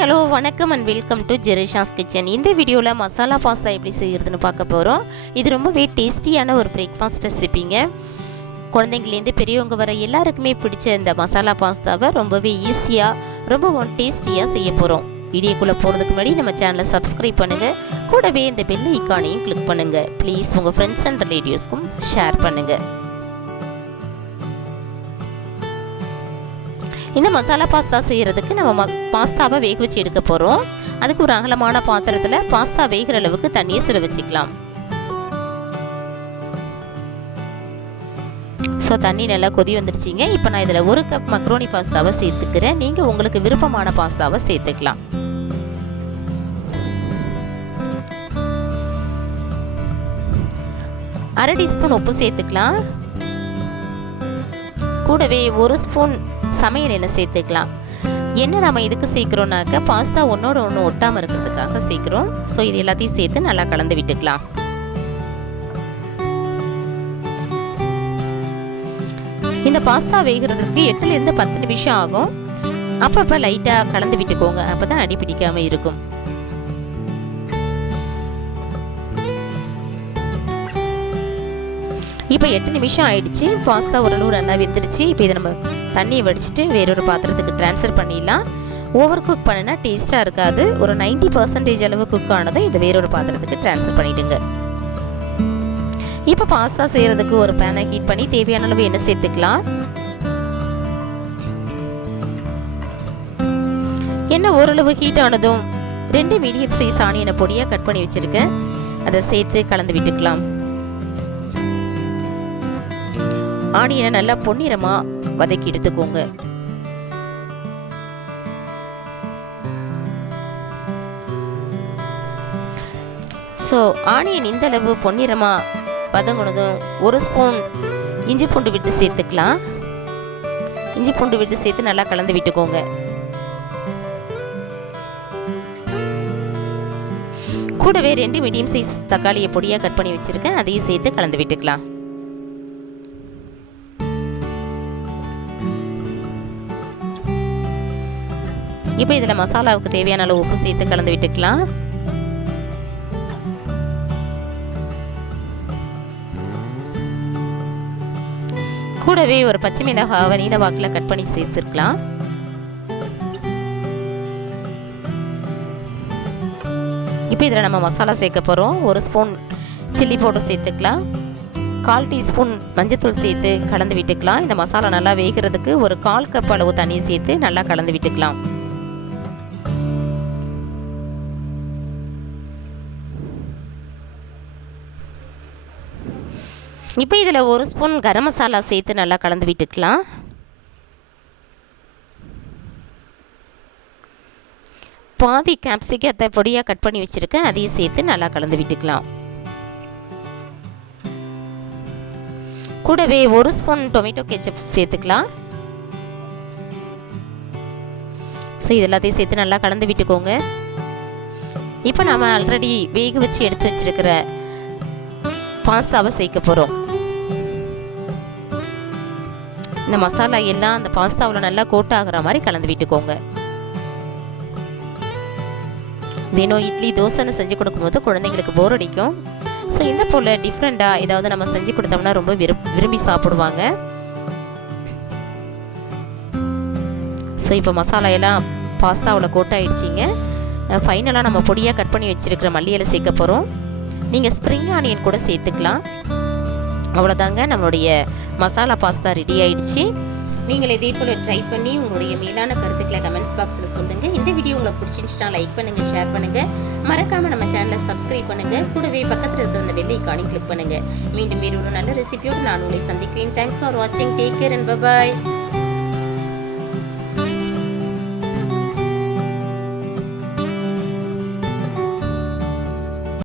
Hello வணக்கம் and welcome to ஜெரிஷாஸ் kitchen. இந்த வீடியோவில் மசாலா பாஸ்தா எப்படி செய்கிறதுன்னு பார்க்க போகிறோம். இது ரொம்பவே டேஸ்டியான ஒரு பிரேக்ஃபாஸ்ட் ரெசிபிங்க. குழந்தைங்கலேருந்து பெரியவங்க வர எல்லாருக்குமே பிடிச்ச இந்த மசாலா பாஸ்தாவை ரொம்பவே ஈஸியாக ரொம்ப டேஸ்டியாக செய்ய போகிறோம். வீடியோக்குள்ளே போகிறதுக்கு முன்னாடி நம்ம சேனலை சப்ஸ்கிரைப் பண்ணுங்கள், கூடவே இந்த பெல் ஐக்கானையும் கிளிக் பண்ணுங்கள். ப்ளீஸ் உங்கள் ஃப்ரெண்ட்ஸ் அண்ட் ரிலேட்டிவ்ஸ்க்கும் ஷேர் பண்ணுங்கள். இந்த மசாலா பாஸ்தா செய்கிறதுக்கு நம்ம பாஸ்தாவை வேக வச்சு எடுக்க போகிறோம். அதுக்கு ஒரு அகலமான பாத்திரத்தில் பாஸ்தா வேகிற அளவுக்கு தண்ணியை சுட வச்சுக்கலாம். ஸோ தண்ணி நல்லா கொதி வந்துருச்சிங்க. இப்போ நான் இதில் 1 கப் மக்ரோனி பாஸ்தாவை சேர்த்துக்கிறேன். நீங்கள் உங்களுக்கு விருப்பமான பாஸ்தாவை சேர்த்துக்கலாம். அரை டீஸ்பூன் உப்பு சேர்த்துக்கலாம். கூடவே 1 ஸ்பூன் சமையல் எண்ணெய் சேர்த்துக்கலாம். என்ன நம்ம இதுக்கு சேர்க்குறோம்னாக்க பாஸ்தா ஒன்றோட ஒன்று ஒட்டாமல் இருக்கிறதுக்காக சேர்க்குறோம். ஸோ இது எல்லாத்தையும் சேர்த்து நல்லா கலந்து விட்டுக்கலாம். இந்த பாஸ்தா வேகிறதுக்கு 8லேருந்து 10 நிமிஷம் ஆகும். அப்பப்போ லைட்டாக கலந்து விட்டுக்கோங்க, அப்போ தான் அடி பிடிக்காமல் இருக்கும். இப்போ 8 நிமிஷம் ஆயிடுச்சு. பாஸ்தா ஓரளவு நல்லா வெந்துருச்சு. இப்போ இதை நம்ம தண்ணியை வடிச்சிட்டு வேறொரு பாத்திரத்துக்கு ட்ரான்ஸ்ஃபர் பண்ணிடலாம். ஓவர் குக் பண்ணினா டேஸ்ட்டாக இருக்காது. ஒரு 90% அளவு குக் ஆனதை இதை வேறொரு பாத்திரத்துக்கு ட்ரான்ஸ்ஃபர் பண்ணிவிடுங்க. இப்போ பாஸ்தா செய்கிறதுக்கு ஒரு பேனை ஹீட் பண்ணி தேவையான அளவு எண்ணெய் சேர்த்துக்கலாம். எண்ணெய் ஓரளவு ஹீட் ஆனதும் 2 மீடியம் சைஸ் ஆனியனை பொடியாக கட் பண்ணி வச்சுருக்கேன். அதை சேர்த்து கலந்து விட்டுக்கலாம். ஆனியனை நல்லா பொன்னிறமாக வதக்கி எடுத்துக்கோங்க. ஸோ ஆனியன் இந்த அளவு பொன்னிறமாக வதங்கினதும் 1 ஸ்பூன் இஞ்சி பூண்டு விட்டு சேர்த்துக்கலாம். இஞ்சி பூண்டு விட்டு சேர்த்து நல்லா கலந்து விட்டுக்கோங்க. கூடவே 2 மீடியம் சைஸ் தக்காளியை பொடியாக கட் பண்ணி வச்சுருக்கேன். அதையும் சேர்த்து கலந்து விட்டுக்கலாம். இப்போ இதில் மசாலாவுக்கு தேவையான அளவு உப்பு சேர்த்து கலந்து விட்டுக்கலாம். கூடவே ஒரு பச்சை மிளகாவை நீல வாக்கில் கட் பண்ணி சேர்த்துக்கலாம். இப்போ இதில் நம்ம மசாலா சேர்க்க போகிறோம். 1 ஸ்பூன் சில்லி பவுடர் சேர்த்துக்கலாம். 1/4 டீஸ்பூன் மஞ்சத்தூள் சேர்த்து கலந்து விட்டுக்கலாம். இந்த மசாலா நல்லா வேகிறதுக்கு ஒரு 1/4 கப் அளவு தண்ணியை சேர்த்து நல்லா கலந்து விட்டுக்கலாம். இப்போ இதில் 1 ஸ்பூன் கரம் மசாலா சேர்த்து நல்லா கலந்து விட்டுக்கலாம். பாதி கேப்சிகத்தை பொடியாக கட் பண்ணி வச்சுருக்கேன். அதையும் சேர்த்து நல்லா கலந்து விட்டுக்கலாம். கூடவே 1 ஸ்பூன் டொமேட்டோ கெச்சப் சேர்த்துக்கலாம். ஸோ இது எல்லாத்தையும் சேர்த்து நல்லா கலந்து விட்டுக்கோங்க. இப்போ நம்ம ஆல்ரெடி வேக வச்சு எடுத்து வச்சிருக்கிற பாஸ்தாவை சேர்க்க போகிறோம். இந்த மசாலா எல்லாம் அந்த பாஸ்தாவில் நல்லா கோட் ஆகிற மாதிரி கலந்து விட்டுக்கோங்க. தினம் இட்லி தோசைன்னு செஞ்சு கொடுக்கும்போது குழந்தைங்களுக்கு போர் அடிக்கும். ஸோ இந்த போல் டிஃப்ரெண்ட்டாக ஏதாவது நம்ம செஞ்சு கொடுத்தோம்னா ரொம்ப விரும்பி சாப்பிடுவாங்க. ஸோ இப்போ மசாலா எல்லாம் பாஸ்தாவில் கோட் ஆகிடுச்சிங்க. ஃபைனலாக நம்ம பொடியாக கட் பண்ணி வச்சுருக்கிற மல்லி இலை சேர்க்க போகிறோம். நீங்கள் ஸ்ப்ரிங் ஆனியன் கூட சேர்த்துக்கலாம். அவ்வளோதாங்க, நம்மளுடைய மசாலா பாஸ்தா ரெடி ஆயிடுச்சு. நீங்கள் இதே போல் ட்ரை பண்ணி உங்களுடைய மேலான கருத்துக்களை கமெண்ட்ஸ் பாக்ஸில் சொல்லுங்கள். இந்த வீடியோ உங்களுக்கு பிடிச்சிருந்துச்சுன்னா லைக் பண்ணுங்கள், ஷேர் பண்ணுங்கள். மறக்காமல் நம்ம சேனலை சப்ஸ்கிரைப் பண்ணுங்கள். கூடவே பக்கத்தில் இருக்கிற அந்த பெல் ஐகானையும் கிளிக் பண்ணுங்கள். மீண்டும் வேறு ஒரு நல்ல ரெசிபியோடு நான் உங்களை சந்திக்கிறேன். தேங்க்ஸ் ஃபார் வாட்சிங். Take care and by.